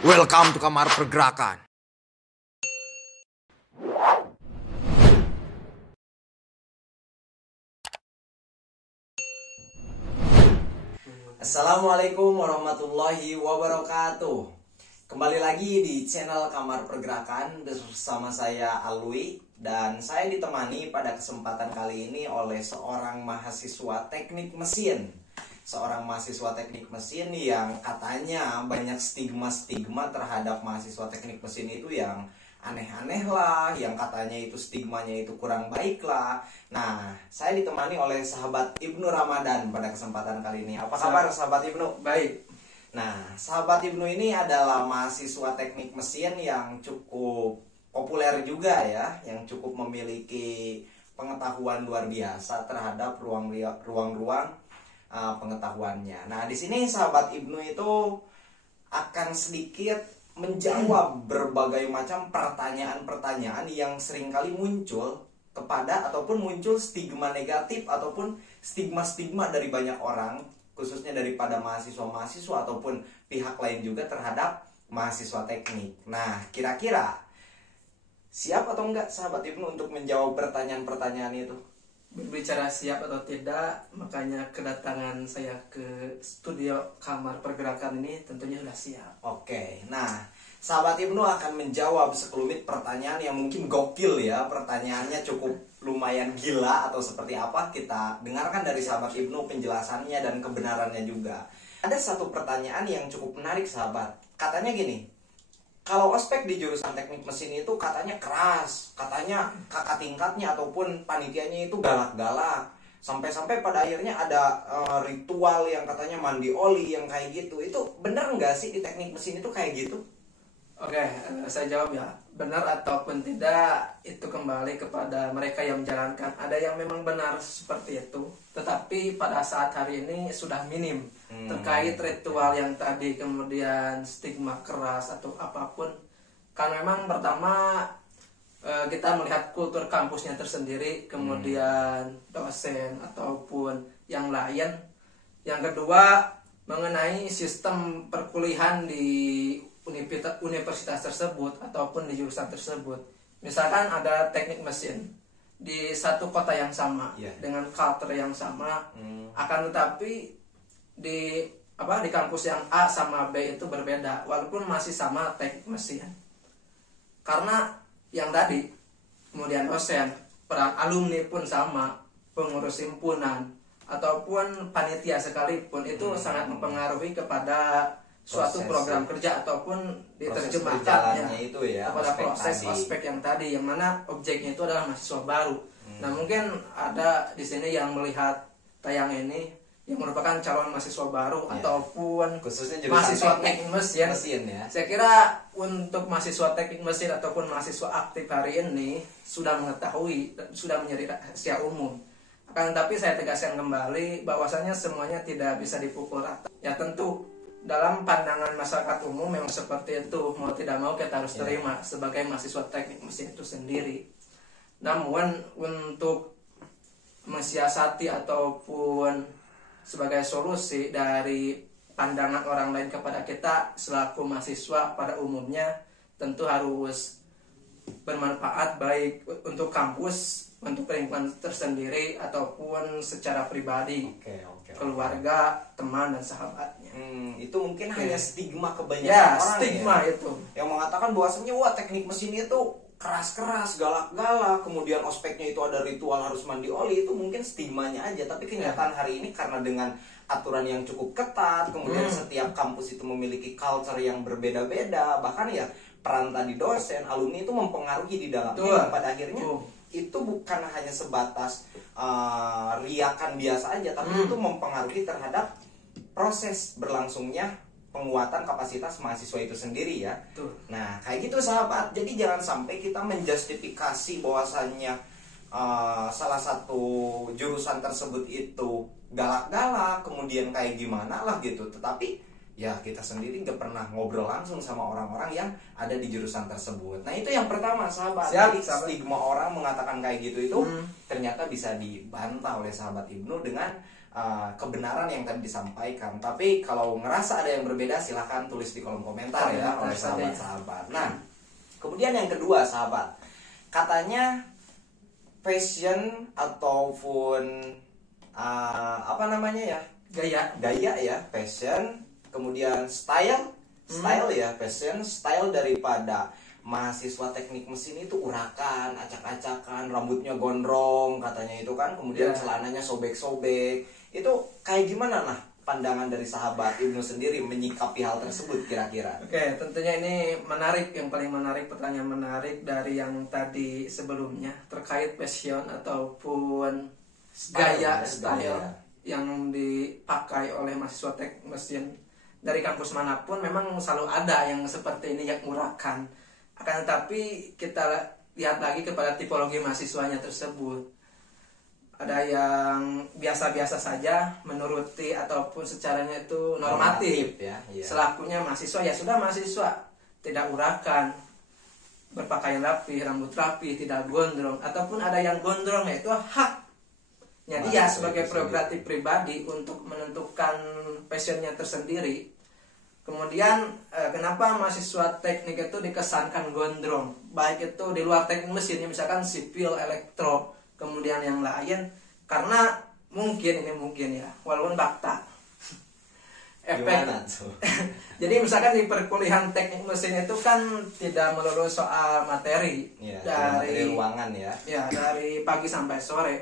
Welcome to Kamar Pergerakan. Assalamualaikum warahmatullahi wabarakatuh. Kembali lagi di channel Kamar Pergerakan bersama saya Alwi. Dan saya ditemani pada kesempatan kali ini oleh seorang mahasiswa teknik mesin. Seorang mahasiswa teknik mesin yang katanya banyak stigma-stigma terhadap mahasiswa teknik mesin itu yang aneh-aneh lah, yang katanya itu stigmanya itu kurang baik lah. Nah, saya ditemani oleh sahabat Ibnu Ramadan pada kesempatan kali ini. Apa kabar sahabat Ibnu? Baik. Nah, sahabat Ibnu ini adalah mahasiswa teknik mesin yang cukup populer juga ya, yang cukup memiliki pengetahuan luar biasa terhadap ruang-ruang pengetahuannya. Nah, di sini sahabat Ibnu itu akan sedikit menjawab berbagai macam pertanyaan-pertanyaan yang seringkali muncul kepada ataupun muncul stigma negatif ataupun stigma-stigma dari banyak orang, khususnya daripada mahasiswa-mahasiswa ataupun pihak lain juga terhadap mahasiswa teknik. Nah, kira-kira siap atau enggak sahabat Ibnu untuk menjawab pertanyaan-pertanyaan itu? Berbicara siap atau tidak, makanya kedatangan saya ke studio Kamar Pergerakan ini tentunya sudah siap. Oke, nah sahabat Ibnu akan menjawab sekelumit pertanyaan yang mungkin gokil ya. Pertanyaannya cukup lumayan gila atau seperti apa, kita dengarkan dari sahabat Ibnu penjelasannya dan kebenarannya juga. Ada satu pertanyaan yang cukup menarik sahabat. Katanya gini, kalau ospek di jurusan teknik mesin itu katanya keras, katanya kakak tingkatnya ataupun panitianya itu galak-galak. Sampai-sampai pada akhirnya ada ritual yang katanya mandi oli yang kayak gitu. Itu bener nggak sih di teknik mesin itu kayak gitu? Oke, saya jawab ya. Benar ataupun tidak, itu kembali kepada mereka yang menjalankan. Ada yang memang benar seperti itu, tetapi pada saat hari ini sudah minim terkait ritual yang tadi, kemudian stigma keras atau apapun. Kan memang pertama kita melihat kultur kampusnya tersendiri, kemudian dosen ataupun yang lain. Yang kedua, mengenai sistem perkuliahan di universitas tersebut ataupun di jurusan tersebut. Misalkan ada teknik mesin di satu kota yang sama, dengan culture yang sama, akan tetapi di kampus yang A sama B itu berbeda walaupun masih sama teknik mesin. Karena yang tadi, kemudian dosen, peran alumni pun sama, pengurus himpunan ataupun panitia sekalipun itu sangat mempengaruhi kepada suatu program kerja ataupun diterjemahkan itu ya, kepada proses ospek yang tadi, yang mana objeknya itu adalah mahasiswa baru. Nah, mungkin ada di sini yang melihat tayang ini yang merupakan calon mahasiswa baru ataupun khususnya mahasiswa teknik mesin ya. Saya kira untuk mahasiswa teknik mesin ataupun mahasiswa aktif hari ini sudah mengetahui dan sudah menjadi rahasia umum. Akan tetapi saya tegaskan kembali bahwasanya semuanya tidak bisa dipukul rata. Ya tentu dalam pandangan masyarakat umum memang seperti itu, mau tidak mau kita harus terima sebagai mahasiswa teknik mesin itu sendiri. Namun untuk mensiasati ataupun sebagai solusi dari pandangan orang lain kepada kita selaku mahasiswa pada umumnya, tentu harus bermanfaat baik untuk kampus, untuk lingkungan tersendiri ataupun secara pribadi, keluarga, teman dan sahabatnya. Itu mungkin hanya stigma kebanyakan orang stigma ya, itu yang mengatakan bahwasanya wah teknik mesin itu keras-keras, galak-galak, kemudian ospeknya itu ada ritual harus mandi oli. Itu mungkin stigmanya aja, tapi kenyataan hari ini karena dengan aturan yang cukup ketat, kemudian setiap kampus itu memiliki culture yang berbeda-beda, bahkan ya peran tadi dosen, alumni itu mempengaruhi di dalamnya. Pada akhirnya itu bukan hanya sebatas riakan biasa aja, tapi itu mempengaruhi terhadap proses berlangsungnya penguatan kapasitas mahasiswa itu sendiri ya. Nah, kayak gitu sahabat. Jadi jangan sampai kita menjustifikasi bahwasannya salah satu jurusan tersebut itu galak-galak, kemudian kayak gimana lah gitu. Tetapi ya kita sendiri gak pernah ngobrol langsung sama orang-orang yang ada di jurusan tersebut. Nah, itu yang pertama sahabat. Jadi stigma orang mengatakan kayak gitu itu ternyata bisa dibantah oleh sahabat Ibnu dengan kebenaran yang tadi disampaikan. Tapi kalau ngerasa ada yang berbeda, silahkan tulis di kolom komentar ya oleh sahabat-sahabat. Nah, kemudian yang kedua sahabat, katanya fashion ataupun apa namanya ya, gaya ya, fashion, kemudian style ya, fashion style daripada mahasiswa teknik mesin itu urakan, acak-acakan, rambutnya gondrong katanya itu kan, kemudian celananya sobek-sobek. Itu kayak gimana nah pandangan dari sahabat Ibnu sendiri menyikapi hal tersebut kira-kira? Oke, tentunya ini menarik, yang paling menarik, pertanyaan menarik dari yang tadi sebelumnya terkait fashion ataupun gaya style yang dipakai oleh mahasiswa teknik mesin dari kampus manapun. Memang selalu ada yang seperti ini, yang urakan. Akan tetapi kita lihat lagi kepada tipologi mahasiswanya tersebut. Ada yang biasa-biasa saja, menuruti ataupun secaranya itu normatif ya, iya. Selakunya mahasiswa, ya sudah mahasiswa, tidak urakan, berpakaian rapi, rambut rapi, tidak gondrong. Ataupun ada yang gondrong, yaitu haknya dia sebagai prerogatif pribadi untuk menentukan passionnya tersendiri. Kemudian kenapa mahasiswa teknik itu dikesankan gondrong, baik itu di luar teknik mesin, misalkan sipil, elektro, kemudian yang lain, karena mungkin ya, walaupun fakta efek. Jadi misalkan di perkuliahan teknik mesin itu kan tidak melulu soal materi ya, dari ruangan ya, dari pagi sampai sore,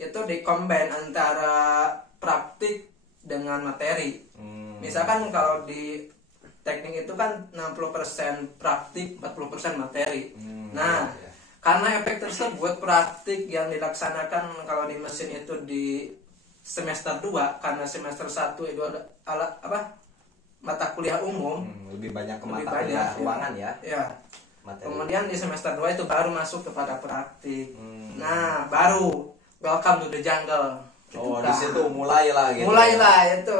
itu dikombin antara praktik dengan materi. Misalkan kalau di teknik itu kan 60% praktik, 40% materi. Nah, karena efek tersebut, praktik yang dilaksanakan kalau di mesin itu di semester 2, karena semester 1 itu ada mata kuliah umum, lebih banyak ke mata kuliah ruangan ya. Materi. Kemudian di semester 2 itu baru masuk kepada praktik. Nah, baru welcome to the jungle. Di situ mulailah gitu. Itu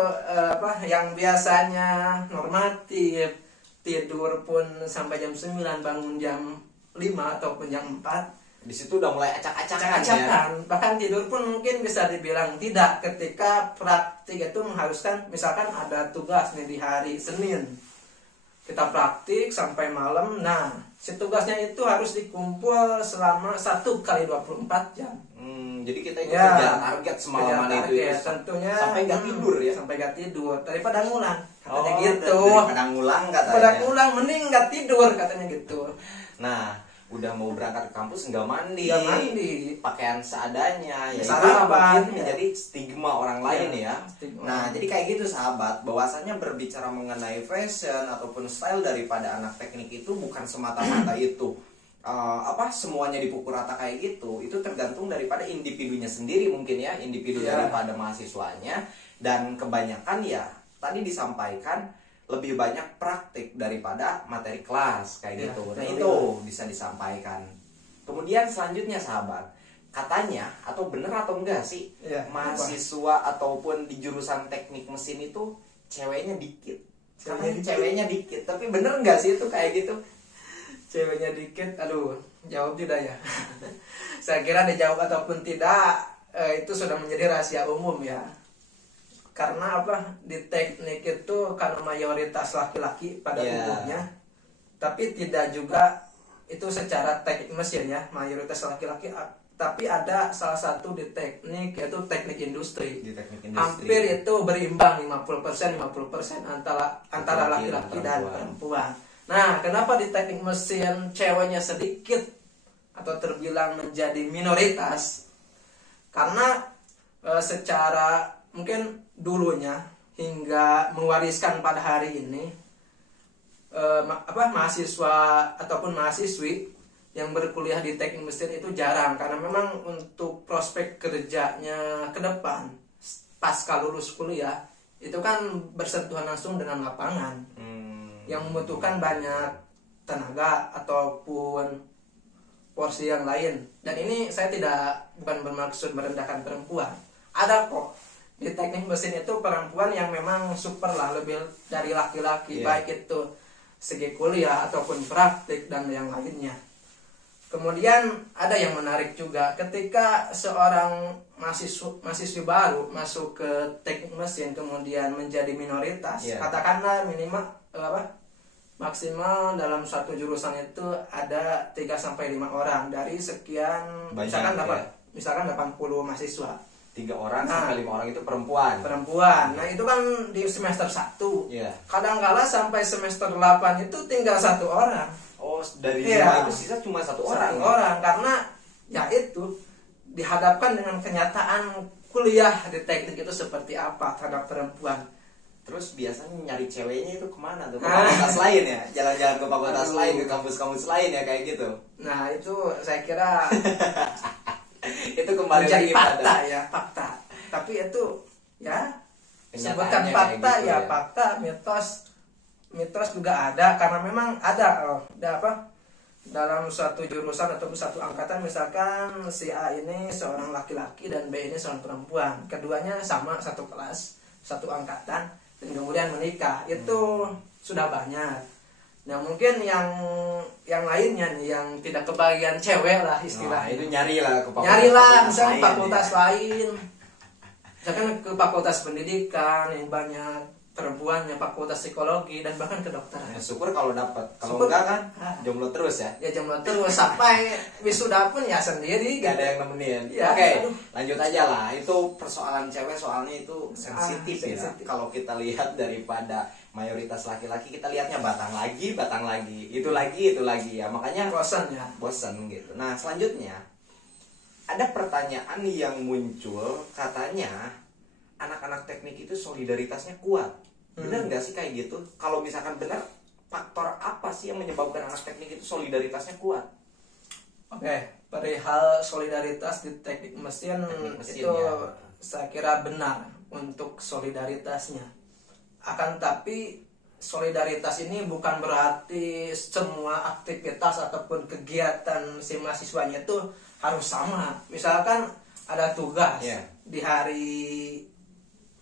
yang biasanya normatif, tidur pun sampai jam 9, bangun jam 5 ataupun jam 4. Di situ udah mulai acak-acakan ya. Bahkan tidur pun mungkin bisa dibilang tidak, ketika praktik itu mengharuskan, misalkan ada tugas nih di hari Senin, kita praktik sampai malam. Nah, si tugasnya itu harus dikumpul selama 1 kali 24 jam. Jadi kita itu kejar target semalaman itu tentunya, sampai nggak tidur ya, sampai nggak tidur daripada ngulang katanya gitu. Daripada ngulang katanya. Daripada ngulang mending nggak tidur katanya gitu. Nah, udah mau berangkat ke kampus nggak mandi, pakaian seadanya, ya sarapan, mungkin menjadi stigma orang lain ya. Nah, jadi kayak gitu sahabat, bahwasannya berbicara mengenai fashion ataupun style daripada anak teknik itu bukan semata-mata itu semuanya dipukul rata kayak gitu. Itu tergantung daripada individunya sendiri mungkin ya, individu daripada mahasiswanya. Dan kebanyakan ya tadi disampaikan lebih banyak praktik daripada materi kelas kayak gitu. Nah, itu bisa disampaikan. Kemudian selanjutnya sahabat, katanya atau bener atau enggak sih, mahasiswa ataupun di jurusan teknik mesin itu ceweknya dikit. Ceweknya dikit, tapi bener enggak sih itu kayak gitu? Ceweknya dikit, aduh, jawab tidak ya. Saya kira dijawab ataupun tidak, itu sudah menjadi rahasia umum ya. Karena di teknik itu karena mayoritas laki-laki pada umumnya, tapi tidak juga itu secara teknik mesin ya, mayoritas laki-laki. Tapi ada salah satu di teknik, yaitu teknik industri. Hampir itu berimbang 50% antara laki-laki dan perempuan. Nah, kenapa di teknik mesin ceweknya sedikit atau terbilang menjadi minoritas? Karena secara mungkin dulunya hingga mewariskan pada hari ini mahasiswa ataupun mahasiswi yang berkuliah di teknik mesin itu jarang, karena memang untuk prospek kerjanya ke depan pasca lulus kuliah itu kan bersentuhan langsung dengan lapangan. Yang membutuhkan banyak tenaga ataupun porsi yang lain. Dan ini saya bukan bermaksud merendahkan perempuan. Ada kok di teknik mesin itu perempuan yang memang super lah, lebih dari laki-laki, baik itu segi kuliah ataupun praktik dan yang lainnya. Kemudian ada yang menarik juga ketika seorang mahasiswi baru masuk ke teknik mesin kemudian menjadi minoritas, katakanlah minimal maksimal dalam satu jurusan itu ada 3 sampai 5 orang dari sekian. Banyak, misalkan 80 mahasiswa. 3 orang sampai 5 orang itu perempuan. Nah, itu kan di semester 1. Kadang-kala sampai semester 8 itu tinggal 1 orang. Oh, dari 5 itu sisa cuma 1 orang. 1 orang karena ya itu dihadapkan dengan kenyataan kuliah di teknik itu seperti apa terhadap perempuan. Terus biasanya nyari ceweknya itu kemana tuh? Ke fakultas lain ya? Jalan-jalan ke fakultas lain, ke kampus-kampus lain ya kayak gitu. Nah, itu saya kira itu kembali menjadi lagi fakta ya, fakta. Tapi itu ya sebutkan fakta gitu, ya fakta, mitos juga ada karena memang ada dalam suatu jurusan atau satu angkatan, misalkan si A ini seorang laki-laki dan B ini seorang perempuan, keduanya sama satu kelas, satu angkatan, dan kemudian menikah. Itu sudah banyak. Nah, mungkin yang lainnya nih yang tidak kebagian cewek lah istilahnya. Itu nyarilah misalkan fakultas lain. Misalkan ke fakultas pendidikan yang banyak perempuannya, fakultas psikologi dan bahkan kedokteran. Ya, syukur kalau dapat. Kalau enggak kan jomblo terus ya. Ya jomblo terus sampai wisuda pun ya sendiri. Gak ada yang nemenin. Ya, Oke, lanjut aja lah. Itu persoalan cewek soalnya itu sensitif ya. Kalau kita lihat daripada mayoritas laki-laki, kita lihatnya batang lagi, itu lagi ya. Makanya bosan gitu. Nah, selanjutnya ada pertanyaan yang muncul, katanya anak-anak teknik itu solidaritasnya kuat. Benar nggak sih kayak gitu? Kalau misalkan benar, faktor apa sih yang menyebabkan anak teknik itu solidaritasnya kuat? Oke, perihal solidaritas di teknik mesin itu ya, saya kira benar untuk solidaritasnya. Akan tapi solidaritas ini bukan berarti semua aktivitas ataupun kegiatan si mahasiswanya itu harus sama. Misalkan ada tugas di hari,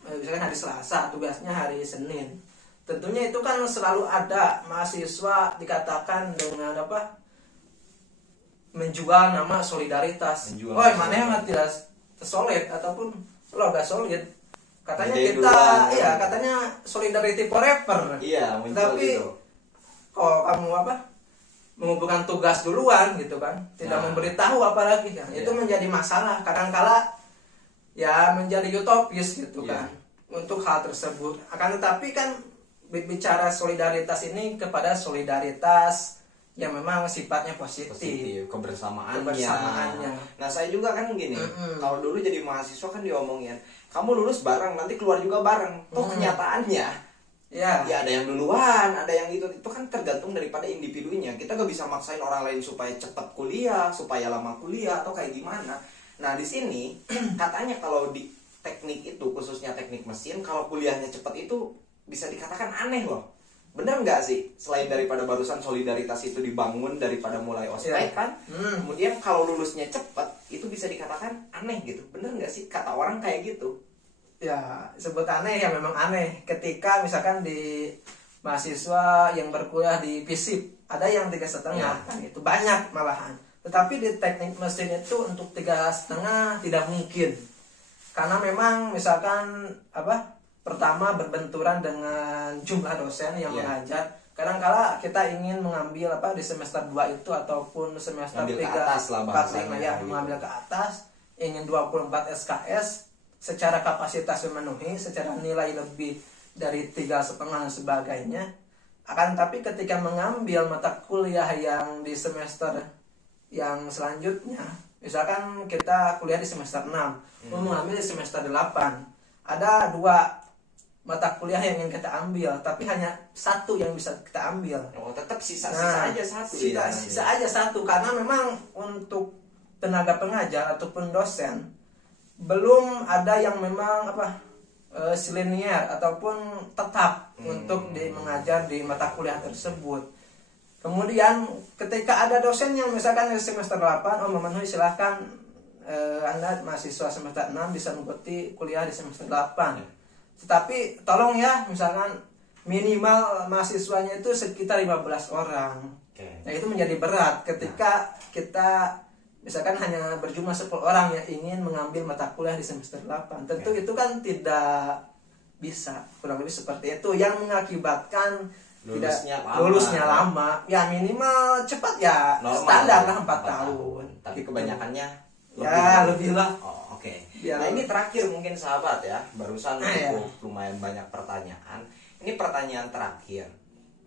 misalkan hari Selasa, tugasnya hari Senin. Tentunya itu kan selalu ada mahasiswa dikatakan dengan menjual nama solidaritas. Mana yang tidak solid ataupun lo gak solid. Katanya katanya solidarity forever. Iya, tapi gitu. Kalau kamu mengumpulkan tugas duluan gitu kan, tidak memberitahu apalagi kan, itu menjadi masalah. Kadang-kala ya menjadi utopis gitu kan untuk hal tersebut. Akan tetapi kan bicara solidaritas ini kepada solidaritas yang memang sifatnya positif, kebersamaannya. Nah, saya juga kan gini, kalau dulu jadi mahasiswa kan diomongin, kamu lulus bareng, nanti keluar juga bareng. Toh kenyataannya ya ada yang duluan, ada yang itu kan tergantung daripada individunya. Kita gak bisa maksain orang lain supaya cepat kuliah, supaya lama kuliah atau kayak gimana. Nah, di sini katanya kalau di teknik itu, khususnya teknik mesin, kalau kuliahnya cepat itu bisa dikatakan aneh loh. Bener nggak sih? Selain daripada barusan solidaritas itu dibangun daripada mulai ospek kan, kemudian kalau lulusnya cepat itu bisa dikatakan aneh gitu. Bener nggak sih kata orang kayak gitu? Ya, sebut aneh ya memang aneh. Ketika misalkan di mahasiswa yang berkuliah di FISIP ada yang 3,5 kan, itu banyak malahan. Tetapi di teknik mesin itu untuk 3,5 tidak mungkin. Karena memang misalkan pertama berbenturan dengan jumlah dosen yang mengajar. Kadang-kala kita ingin mengambil di semester 2 itu ataupun semester 3, 4, 5 ya, mengambil ke atas, ingin 24 SKS secara kapasitas memenuhi, secara nilai lebih dari 3,5 dan sebagainya. Akan tapi ketika mengambil mata kuliah yang di semester yang selanjutnya, misalkan kita kuliah di semester 6, mau mengambil di semester 8, ada 2 mata kuliah yang ingin kita ambil, tapi hanya 1 yang bisa kita ambil. Oh, tetap sisa aja 1. Sisa aja 1 karena memang untuk tenaga pengajar ataupun dosen belum ada yang memang silenier ataupun tetap untuk mengajar di mata kuliah tersebut. Kemudian ketika ada dosen yang misalkan di semester 8 memenuhi, silahkan Anda mahasiswa semester 6 bisa mengikuti kuliah di semester 8. Tetapi tolong ya, misalkan minimal mahasiswanya itu sekitar 15 orang. Nah itu menjadi berat ketika kita misalkan hanya berjumlah 10 orang yang ingin mengambil mata kuliah di semester 8. Tentu itu kan tidak bisa, kurang lebih seperti itu yang mengakibatkan lulusnya lama. Ya minimal cepat ya, normal, standar lah 4 tahun. Tapi gitu. Kebanyakannya lebih lah. Oh, oke. Nah ini terakhir mungkin sahabat ya, barusan lumayan banyak pertanyaan. Ini pertanyaan terakhir.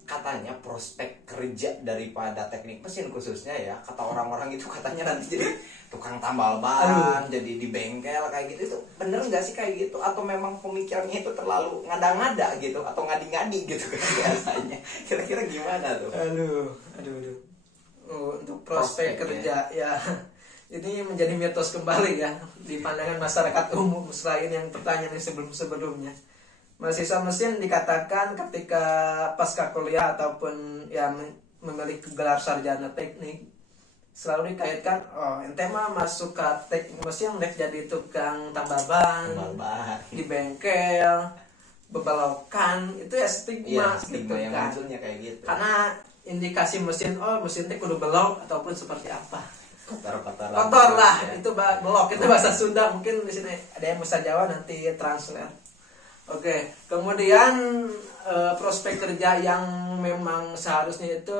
Katanya prospek kerja daripada teknik mesin khususnya ya, kata orang-orang itu katanya nanti jadi tukang tambal ban, jadi di bengkel kayak gitu. Itu bener nggak sih kayak gitu? Atau memang pemikirannya itu terlalu ngada-ngada gitu, atau ngadi-ngadi gitu kan biasanya? Kira-kira gimana tuh? Aduh. Untuk prospek kerja ya ini menjadi mitos kembali ya di pandangan masyarakat umum selain yang pertanyaan yang sebelum-sebelumnya. Mahasiswa mesin dikatakan ketika pasca kuliah ataupun ya memiliki gelar sarjana teknik selalu dikaitkan, ente mah masuk ke teknik mesin nek jadi tukang tambal ban di bengkel, bebelokan, itu ya stigma gitu yang kan. munculnya kayak gitu. Karena indikasi mesin, mesin teh kudu belok ataupun seperti apa. Kotor lah ya. Itu belok itu bahasa Sunda, mungkin di sini ada yang bahasa Jawa nanti translate. Oke, kemudian prospek kerja yang memang seharusnya itu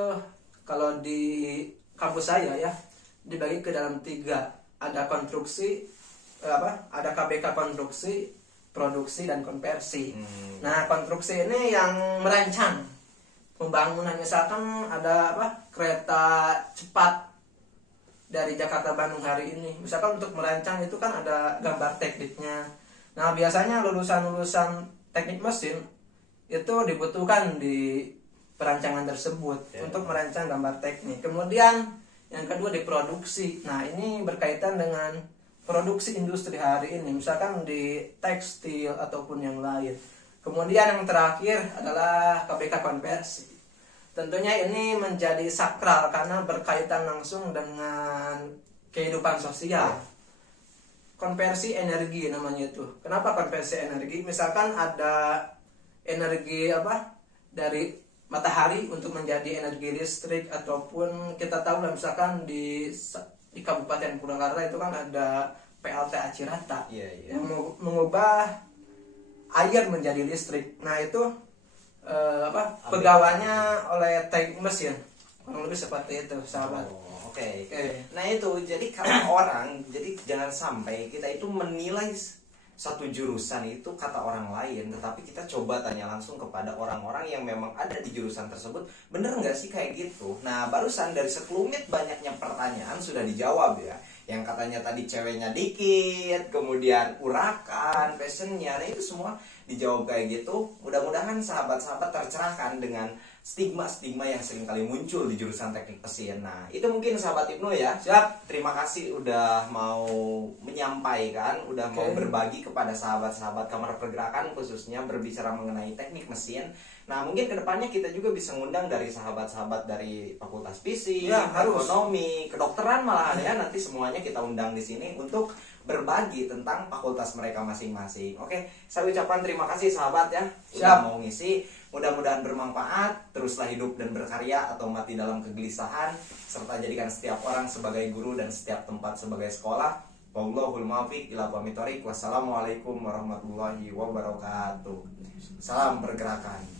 kalau di kampus saya ya dibagi ke dalam 3. Ada konstruksi, ada KBK konstruksi, produksi dan konversi. Nah, konstruksi ini yang merancang pembangunan, misalkan ada kereta cepat dari Jakarta Bandung hari ini. Misalkan untuk merancang itu kan ada gambar tekniknya. Nah, biasanya lulusan teknik mesin itu dibutuhkan di perancangan tersebut untuk merancang gambar teknik. Kemudian yang kedua di produksi. Nah, ini berkaitan dengan produksi industri hari ini, misalkan di tekstil ataupun yang lain. Kemudian yang terakhir adalah KBK konversi. Tentunya ini menjadi sakral karena berkaitan langsung dengan kehidupan sosial. Konversi energi namanya itu. Kenapa konversi energi? Misalkan ada energi dari matahari untuk menjadi energi listrik, ataupun kita tahu lah misalkan di Kabupaten Purwakarta itu kan ada PLTA Cirata yang mengubah air menjadi listrik. Nah itu pegawainya oleh teknik mesin. Kurang lebih seperti itu, sahabat. Oke. Nah itu jadi kalau orang, jadi jangan sampai kita itu menilai satu jurusan itu kata orang lain, tetapi kita coba tanya langsung kepada orang-orang yang memang ada di jurusan tersebut, bener nggak sih kayak gitu? Nah barusan dari sekelumit banyaknya pertanyaan sudah dijawab ya, yang katanya tadi ceweknya dikit, kemudian urakan, passionnya, nah itu semua dijawab kayak gitu. Mudah-mudahan sahabat-sahabat tercerahkan dengan stigma-stigma yang seringkali muncul di jurusan teknik mesin. Nah, itu mungkin sahabat Ibnu ya. Siap. Terima kasih udah mau menyampaikan, udah mau berbagi kepada sahabat-sahabat Kamar Pergerakan khususnya berbicara mengenai teknik mesin. Nah, mungkin kedepannya kita juga bisa ngundang dari sahabat-sahabat dari Fakultas Fisik, Ekonomi, Kedokteran malahan ya. Nanti semuanya kita undang di sini untuk berbagi tentang fakultas mereka masing-masing. Oke, saya ucapkan terima kasih sahabat ya. Sudah mau ngisi. Mudah-mudahan bermanfaat, teruslah hidup dan berkarya atau mati dalam kegelisahan, serta jadikan setiap orang sebagai guru dan setiap tempat sebagai sekolah. Wallahul muwaffiq ila aqwamit thoriq. Wassalamualaikum warahmatullahi wabarakatuh. Salam pergerakan.